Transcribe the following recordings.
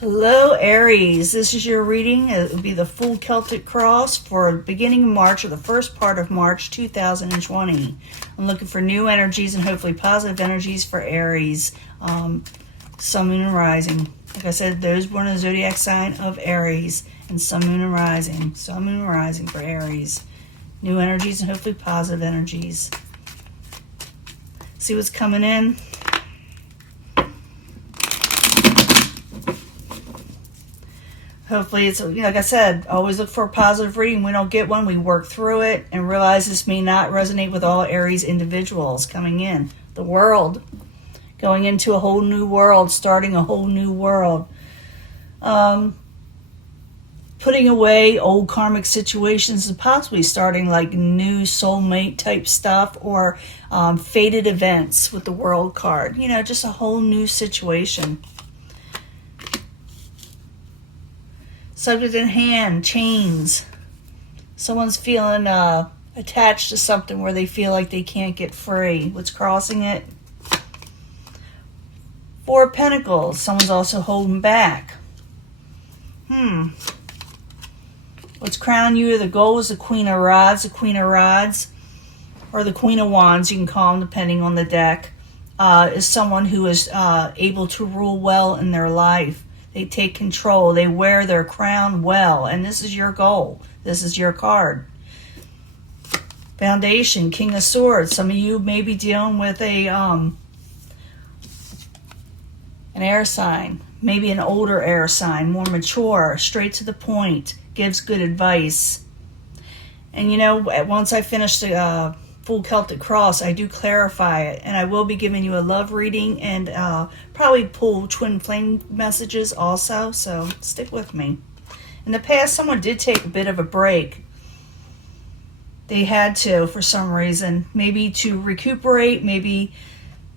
Hello, Aries. This is your reading. It will be the full Celtic cross for beginning of March or the first part of March 2020. I'm looking for new energies and hopefully positive energies for Aries, Sun, Moon, and Rising. Like I said, those born in the zodiac sign of Aries and Sun, Moon, and Rising. Sun, Moon, and Rising for Aries. New energies and hopefully positive energies. See what's coming in. Hopefully it's, like I said, always look for a positive reading. We don't get one, we work through it and realize this may not resonate with all Aries individuals coming in. The world, going into a whole new world, starting a whole new world. Putting away old karmic situations and possibly starting like new soulmate type stuff or fated events with the world card. You know, just a whole new situation. Subject in hand, chains. Someone's feeling attached to something where they feel like they can't get free. What's crossing it? Four of Pentacles. Someone's also holding back. What's crowning you? The goal is the Queen of Rods. The Queen of Rods, or the Queen of Wands, you can call them depending on the deck, is someone who is able to rule well in their life. They take control. They wear their crown well. And this is your goal. This is your card. Foundation, King of Swords. Some of you may be dealing with an air sign. Maybe an older air sign. More mature. Straight to the point. Gives good advice. And you know, once I finish the full Celtic cross, I do clarify it, and I will be giving you a love reading and probably pull twin flame messages also, so stick with me. In the past, someone did take a bit of a break. They had to for some reason, maybe to recuperate, maybe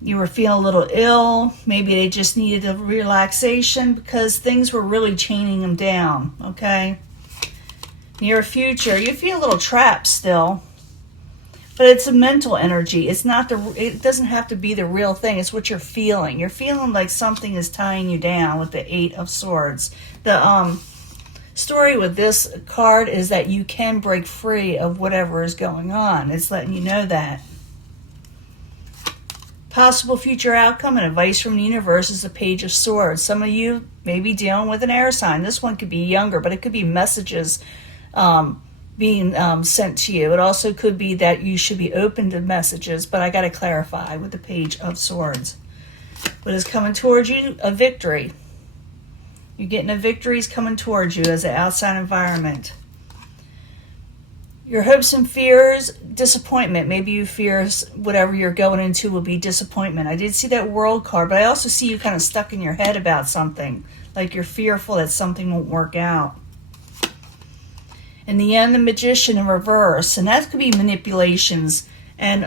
you were feeling a little ill, maybe they just needed a relaxation because things were really chaining them down, okay? Near future, you feel a little trapped still. But it's a mental energy. It's not it doesn't have to be the real thing. It's what you're feeling. You're feeling like something is tying you down with the Eight of Swords. The story with this card is that you can break free of whatever is going on. It's letting you know that. Possible future outcome and advice from the universe is the Page of Swords. Some of you may be dealing with an air sign. This one could be younger, but it could be messages being sent to you. It also could be that you should be open to messages, but I got to clarify with the Page of Swords. What is coming towards you? A victory. You're getting a victory is coming towards you as an outside environment. Your hopes and fears, disappointment. Maybe you fear whatever you're going into will be disappointment. I did see that World card, but I also see you kind of stuck in your head about something, like you're fearful that something won't work out. In the end, the Magician in reverse, and that could be manipulations. And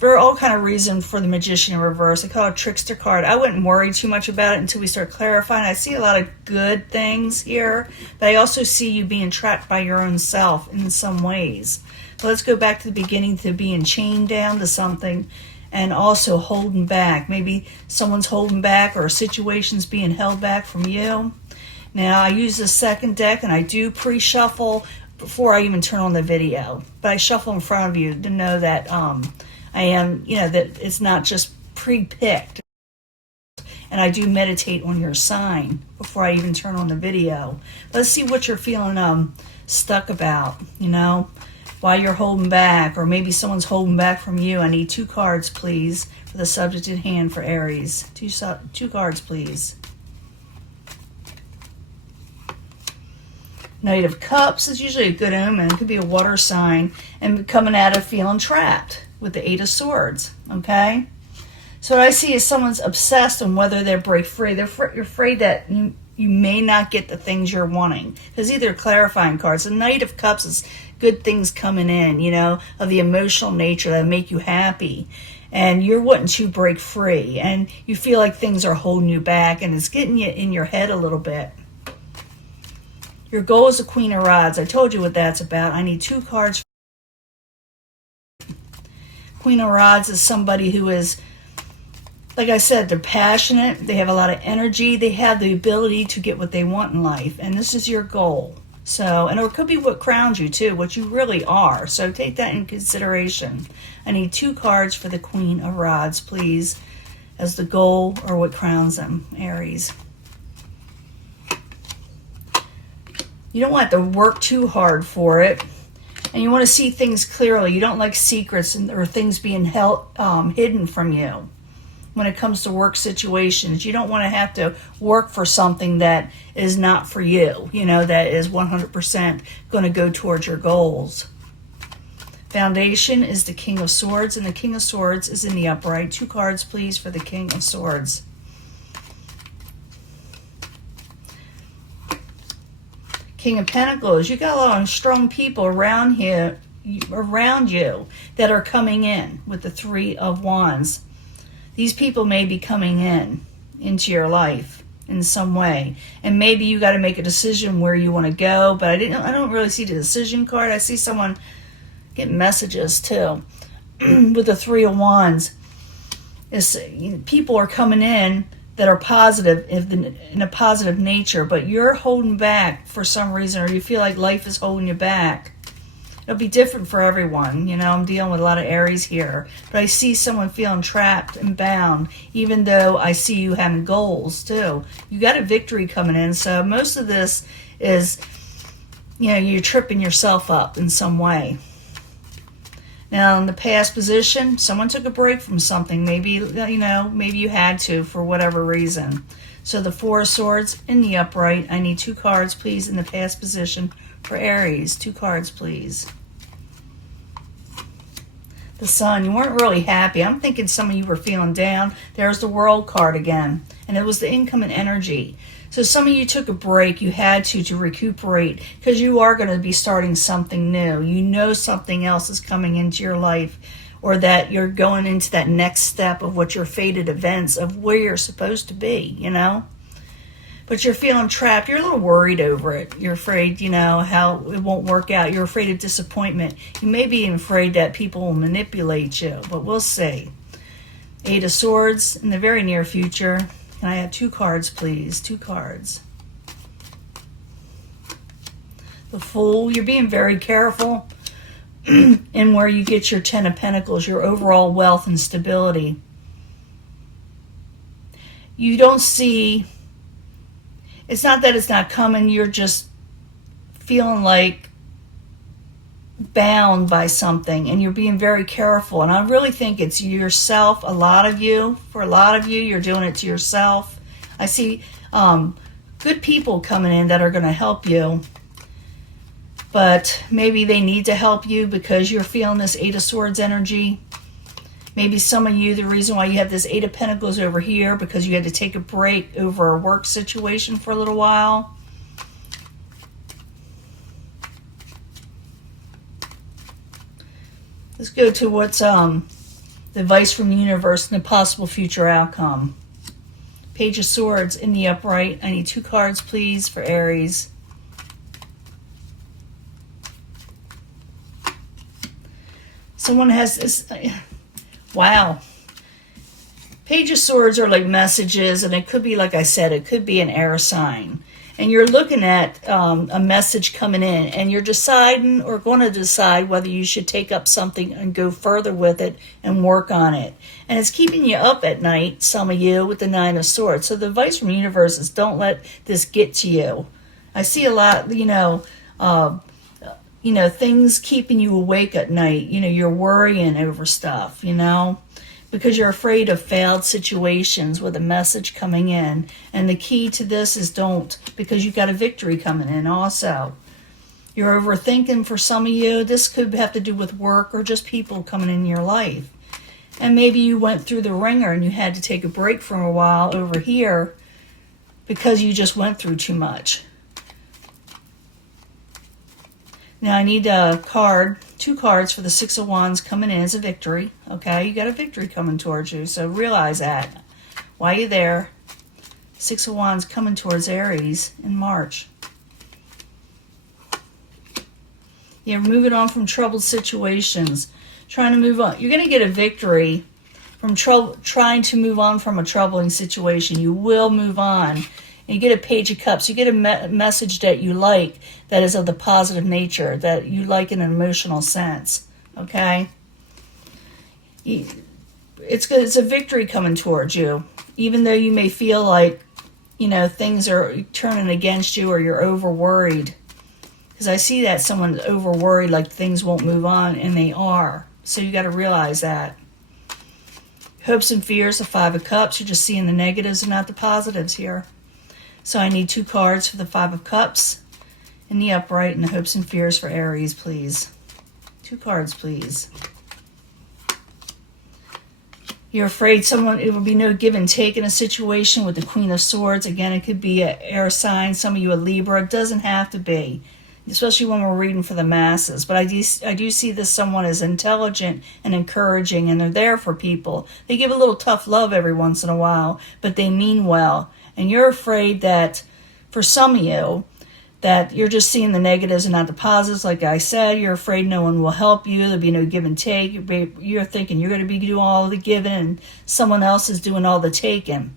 there are all kind of reasons for the Magician in reverse. I call it a trickster card. I wouldn't worry too much about it until we start clarifying. I see a lot of good things here, but I also see you being trapped by your own self in some ways. But let's go back to the beginning, to being chained down to something and also holding back. Maybe someone's holding back or a situation's being held back from you. Now, I use the second deck and I do pre-shuffle before I even turn on the video, but I shuffle in front of you to know that I am, that it's not just pre-picked. And I do meditate on your sign before I even turn on the video. Let's see what you're feeling stuck about, why you're holding back, or maybe someone's holding back from you. I need 2 cards, please, for the subject in hand for Aries. Two cards, please. Knight of Cups is usually a good omen. It could be a water sign and coming out of feeling trapped with the Eight of Swords, okay? So what I see is someone's obsessed on whether they'll break free. You're afraid that you may not get the things you're wanting. Because either clarifying cards. The Knight of Cups is good things coming in, of the emotional nature that make you happy. And you're wanting to break free. And you feel like things are holding you back and it's getting you in your head a little bit. Your goal is the Queen of Rods. I told you what that's about. I need 2 cards. Queen of Rods is somebody who is like I said, they're passionate. They have a lot of energy. They have the ability to get what they want in life. And this is your goal. So, and it could be what crowns you too, what you really are. So take that in consideration. I need 2 cards for the Queen of Rods, please, as the goal or what crowns them, Aries. You don't want to work too hard for it. And you want to see things clearly. You don't like secrets or things being hidden from you. When it comes to work situations, you don't want to have to work for something that is not for you, that is 100% going to go towards your goals. Foundation is the King of Swords, and the King of Swords is in the upright. 2 cards, please, for the King of Swords. King of Pentacles, you got a lot of strong people around you that are coming in with the 3 of Wands. These people may be coming into your life in some way. And maybe you got to make a decision where you want to go, but I don't really see the decision card. I see someone getting messages too with the 3 of Wands. People are coming in that are positive in a positive nature, but you're holding back for some reason, or you feel like life is holding you back. It'll be different for everyone. I'm dealing with a lot of Aries here. But I see someone feeling trapped and bound, even though I see you having goals, too. You got a victory coming in. So most of this is, you're tripping yourself up in some way. Now, in the past position, someone took a break from something. Maybe, maybe you had to for whatever reason. So the 4 of Swords in the upright. I need 2 cards, please, in the past position for Aries. 2 cards, please. The Sun, you weren't really happy. I'm thinking some of you were feeling down. There's the World card again. And it was the income and energy. So some of you took a break. You had to recuperate, because you are going to be starting something new. Something else is coming into your life, or that you're going into that next step of what your fated events of where you're supposed to be, But you're feeling trapped. You're a little worried over it. You're afraid, how it won't work out. You're afraid of disappointment. You may be afraid that people will manipulate you, but we'll see. 8 of Swords in the very near future. Can I have 2 cards, please? 2 cards. The Fool. You're being very careful in where you get your 10 of Pentacles, your overall wealth and stability. You don't see... It's not that it's not coming, you're just feeling like bound by something, and you're being very careful. And I really think it's yourself, for a lot of you, you're doing it to yourself. I see good people coming in that are going to help you, but maybe they need to help you because you're feeling this 8 of Swords energy. Maybe some of you, the reason why you have this 8 of Pentacles over here, because you had to take a break over a work situation for a little while. Let's go to what's the advice from the universe and the possible future outcome. Page of Swords in the upright. I need 2 cards, please, for Aries. Someone has this... Wow. Page of Swords are like messages, and it could be, like I said, it could be an air sign. And you're looking at a message coming in, and you're deciding or going to decide whether you should take up something and go further with it and work on it. And it's keeping you up at night, some of you, with the 9 of Swords. So the advice from the universe is don't let this get to you. I see a lot, things keeping you awake at night. You're worrying over stuff, because you're afraid of failed situations with a message coming in. And the key to this is don't, because you got a victory coming in also. You're overthinking for some of you. This could have to do with work or just people coming in your life. And maybe you went through the ringer and you had to take a break for a while over here because you just went through too much. Now I need a card, 2 cards for the 6 of Wands coming in as a victory. Okay, you got a victory coming towards you, so realize that. While you're there, 6 of Wands coming towards Aries in March. You're moving on from troubled situations, trying to move on. You're going to get a victory from trying to move on from a troubling situation. You will move on. And you get a Page of Cups. You get a message that you like, that is of the positive nature, that you like in an emotional sense. Okay? It's good. It's a victory coming towards you. Even though you may feel like, things are turning against you or you're over worried. Because I see that someone's over worried, like things won't move on, and they are. So you got to realize that. Hopes and fears, the Five of Cups. You're just seeing the negatives and not the positives here. So I need 2 cards for the Five of Cups in the upright and the hopes and fears for Aries, please. 2 cards, please. You're afraid it will be no give and take in a situation with the Queen of Swords. Again, it could be an air sign, some of you a Libra. It doesn't have to be, especially when we're reading for the masses. But I do see this someone is intelligent and encouraging, and they're there for people. They give a little tough love every once in a while, but they mean well. And you're afraid that, for some of you, that you're just seeing the negatives and not the positives. Like I said, you're afraid no one will help you. There'll be no give and take. You're thinking you're going to be doing all the giving and someone else is doing all the taking.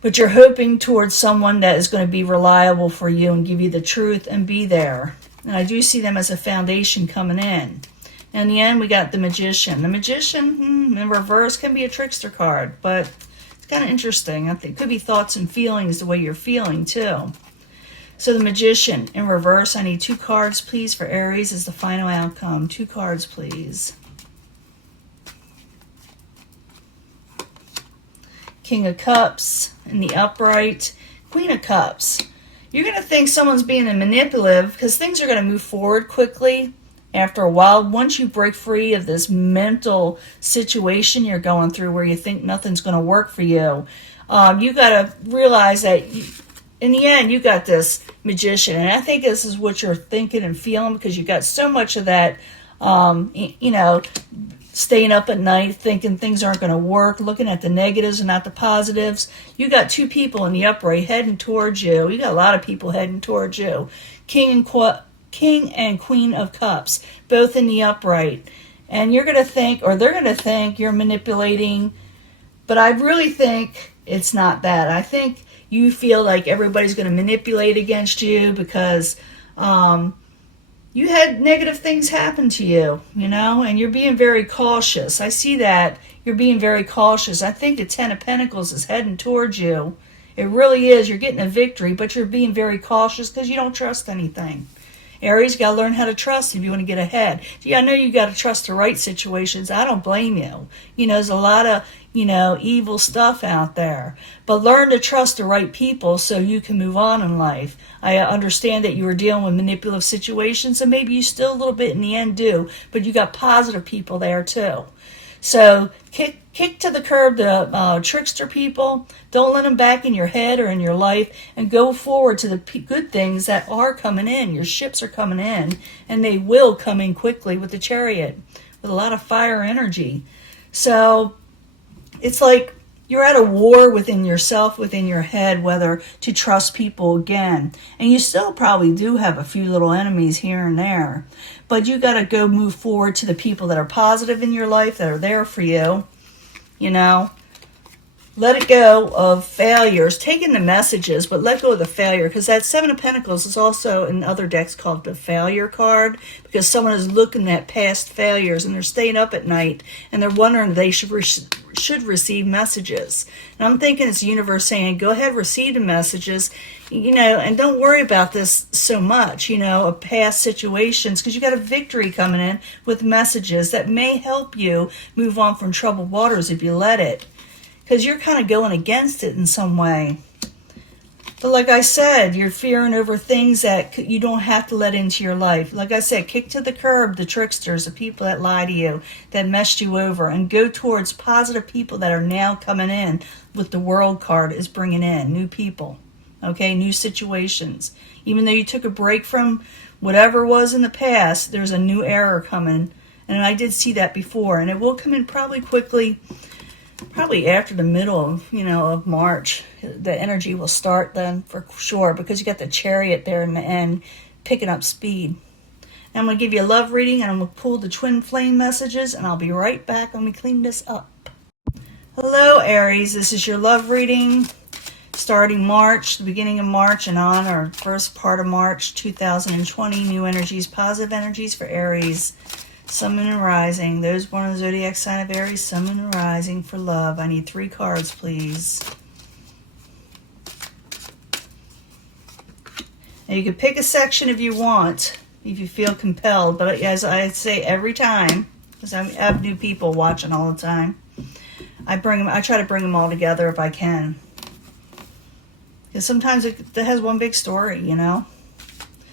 But you're hoping towards someone that is going to be reliable for you and give you the truth and be there. And I do see them as a foundation coming in. And in the end, we got the Magician. The Magician, in reverse, can be a trickster card, but it's kind of interesting. I think it could be thoughts and feelings the way you're feeling, too. So the Magician, in reverse, I need 2 cards, please, for Aries as the final outcome. 2 cards, please. King of Cups in the upright. Queen of Cups. You're going to think someone's being manipulative because things are going to move forward quickly after a while. Once you break free of this mental situation you're going through where you think nothing's going to work for you, you got to realize that in the end, you got this Magician. And I think this is what you're thinking and feeling because you got so much of that, staying up at night thinking things aren't going to work, looking at the negatives and not the positives. You got 2 people in the upright heading towards you. You got a lot of people heading towards you. King and Queen of Cups, both in the upright. And you're going to think, or they're going to think you're manipulating, but I really think it's not that. I think you feel like everybody's going to manipulate against you because you had negative things happen to you, and you're being very cautious. I see that you're being very cautious. I think the 10 of Pentacles is heading towards you. It really is. You're getting a victory, but you're being very cautious because you don't trust anything. Aries, you got to learn how to trust if you want to get ahead. Yeah, I know you got to trust the right situations. I don't blame you. There's a lot of, evil stuff out there. But learn to trust the right people so you can move on in life. I understand that you were dealing with manipulative situations, and maybe you still a little bit in the end do, but you got positive people there too. So kick to the curb the trickster people. Don't let them back in your head or in your life, and go forward to the good things that are coming in. Your ships are coming in, and they will come in quickly with the Chariot, with a lot of fire energy. So it's like you're at a war within yourself, within your head, whether to trust people again. And you still probably do have a few little enemies here and there. But you got to go move forward to the people that are positive in your life, that are there for you. Let it go of failures. Take in the messages, but let go of the failure. Because that 7 of Pentacles is also in other decks called the failure card. Because someone is looking at past failures and they're staying up at night and they're wondering if they should receive messages. And I'm thinking it's the universe saying, go ahead, receive the messages, and don't worry about this so much, of past situations, because you got a victory coming in with messages that may help you move on from troubled waters if you let it. Because you're kind of going against it in some way. But like I said, you're fearing over things that you don't have to let into your life. Like I said, kick to the curb the tricksters, the people that lie to you, that messed you over, and go towards positive people that are now coming in with the World card is bringing in new people, okay, new situations. Even though you took a break from whatever was in the past, there's a new era coming. And I did see that before, and it will come in probably quickly. Probably after the middle of, of March, the energy will start then for sure, because you got the Chariot there in the end picking up speed. Now I'm going to give you a love reading, and I'm going to pull the twin flame messages, and I'll be right back when we clean this up. Hello, Aries. This is your love reading starting March, the beginning of March and on, or first part of March 2020. New energies, positive energies for Aries. Sun, Moon, and Rising. Those born in the zodiac sign of Aries, Sun, Moon, and Rising for love. I need 3 cards, please. Now you can pick a section if you want, if you feel compelled, but as I say every time, because I have new people watching all the time, I try to bring them all together if I can. Because sometimes it has one big story, you know.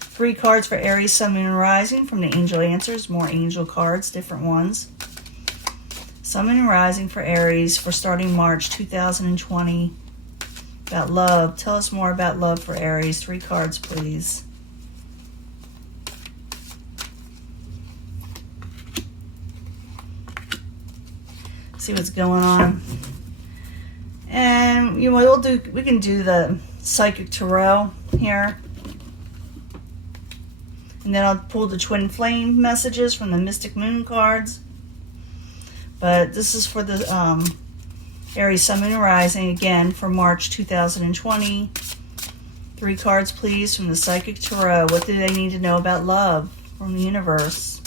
3 cards for Aries, Sun, Moon, and Rising from the Angel Answers. More angel cards, different ones. Sun, Moon, and Rising for Aries for starting March 2020. About love. Tell us more about love for Aries. 3 cards, please. See what's going on. And you know, we can do the Psychic Tarot here. And then I'll pull the Twin Flame messages from the Mystic Moon cards. But this is for the Aries, Sun, Moon, and Rising, again, for March 2020. 3 cards, please, from the Psychic Tarot. What do they need to know about love from the universe?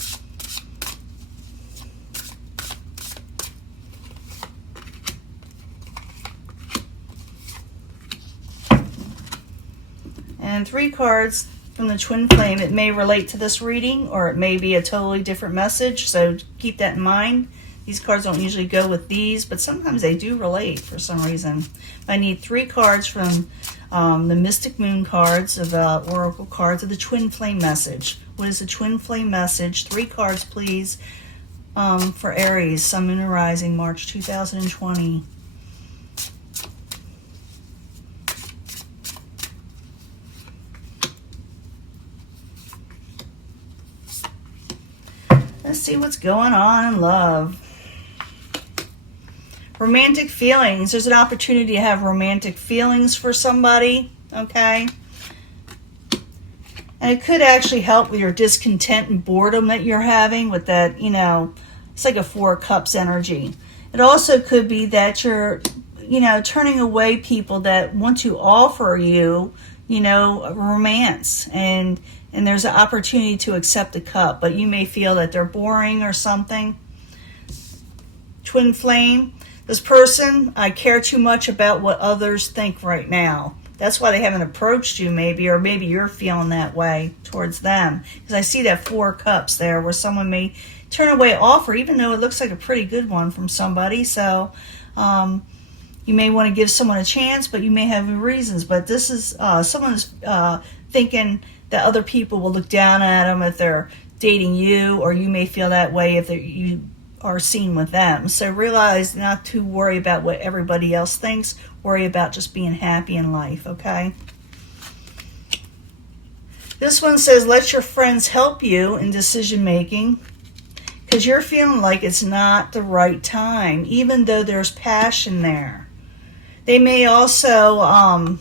And 3 cards from the Twin Flame. It may relate to this reading, or it may be a totally different message, so keep that in mind. These cards don't usually go with these, but sometimes they do relate for some reason. I need 3 cards from the Mystic Moon cards, of Oracle cards, of the Twin Flame message. What is the Twin Flame message? 3 cards, please, for Aries, Sun, Moon, and Rising, March 2020. Let's see what's going on in love. Romantic feelings. There's an opportunity to have romantic feelings for somebody, okay? And it could actually help with your discontent and boredom that you're having with that, you know, it's like a 4 cups energy. It also could be that you're, you know, turning away people that want to offer you, you know, romance, and there's an opportunity to accept a cup, but you may feel that they're boring or something. Twin Flame, this person, I care too much about what others think right now. That's why they haven't approached you, maybe, or maybe you're feeling that way towards them. Because I see that 4 cups there where someone may turn away offer, even though it looks like a pretty good one from somebody. So you may want to give someone a chance, but you may have reasons. But this is someone's thinking that other people will look down at them if they're dating you, or you may feel that way if you are seen with them. So realize not to worry about what everybody else thinks. Worry about just being happy in life, okay? This one says, let your friends help you in decision making, because you're feeling like it's not the right time, even though there's passion there. They may also,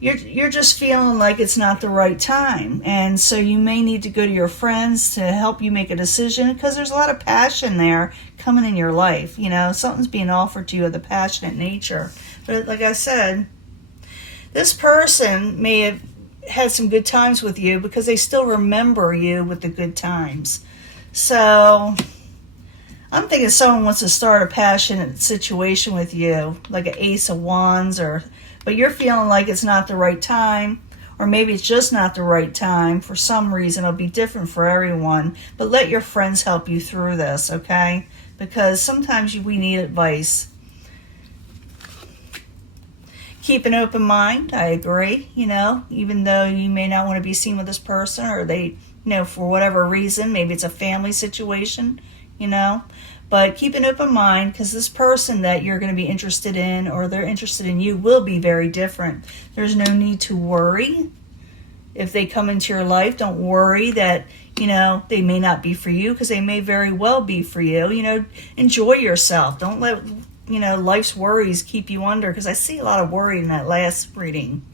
you're just feeling like it's not the right time. And so you may need to go to your friends to help you make a decision, because there's a lot of passion there coming in your life. You know, something's being offered to you of the passionate nature. But like I said, this person may have had some good times with you because they still remember you with the good times. So I'm thinking someone wants to start a passionate situation with you, like an Ace of Wands, but you're feeling like it's not the right time, or maybe it's just not the right time. For some reason, it'll be different for everyone. But let your friends help you through this, okay? Because sometimes we need advice. Keep an open mind. I agree, you know, even though you may not want to be seen with this person, or they, you know, for whatever reason, maybe it's a family situation, you know. But keep an open mind, because this person that you're going to be interested in, or they're interested in you, will be very different. There's no need to worry if they come into your life. Don't worry that, you know, they may not be for you, because they may very well be for you. You know, enjoy yourself. Don't let, you know, life's worries keep you under, because I see a lot of worry in that last reading.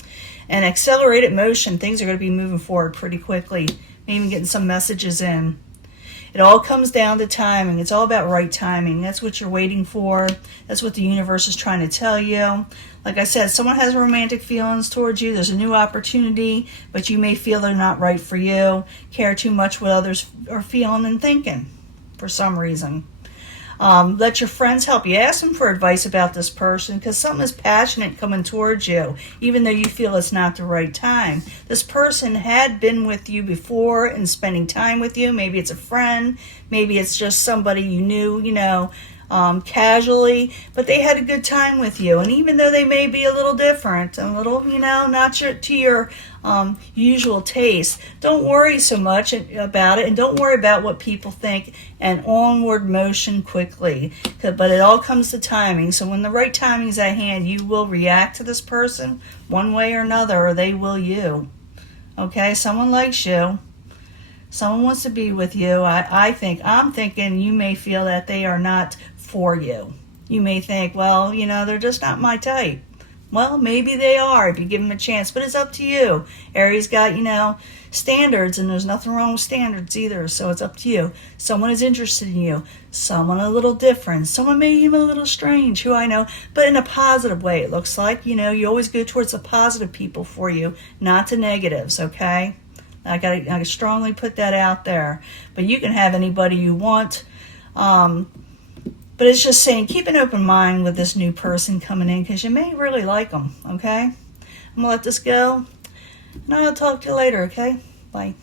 And accelerated motion, things are going to be moving forward pretty quickly. Maybe even getting some messages in. It all comes down to timing. It's all about right timing. That's what you're waiting for. That's what the universe is trying to tell you. Like I said, someone has romantic feelings towards you. There's a new opportunity, but you may feel they're not right for you. Care too much what others are feeling and thinking for some reason. Let your friends help you. Ask them for advice about this person because something is passionate coming towards you, even though you feel it's not the right time. This person had been with you before and spending time with you. Maybe it's a friend. Maybe it's just somebody you knew, casually, but they had a good time with you. And even though they may be a little different, a little, not to your usual taste, don't worry so much about it, and don't worry about what people think, and onward motion quickly. But it all comes to timing. So when the right timing is at hand, you will react to this person one way or another, or they will you. Okay, someone likes you. Someone wants to be with you. I'm thinking you may feel that they are not for you. You may think, well, they're just not my type. Well, maybe they are if you give them a chance, but it's up to you. Aries got, standards, and there's nothing wrong with standards either, so it's up to you. Someone is interested in you. Someone a little different. Someone maybe even a little strange, who I know, but in a positive way, it looks like. You always go towards the positive people for you, not the negatives, okay? I strongly put that out there. But you can have anybody you want. But it's just saying, keep an open mind with this new person coming in because you may really like them, okay? I'm going to let this go. And I'll talk to you later, okay? Bye.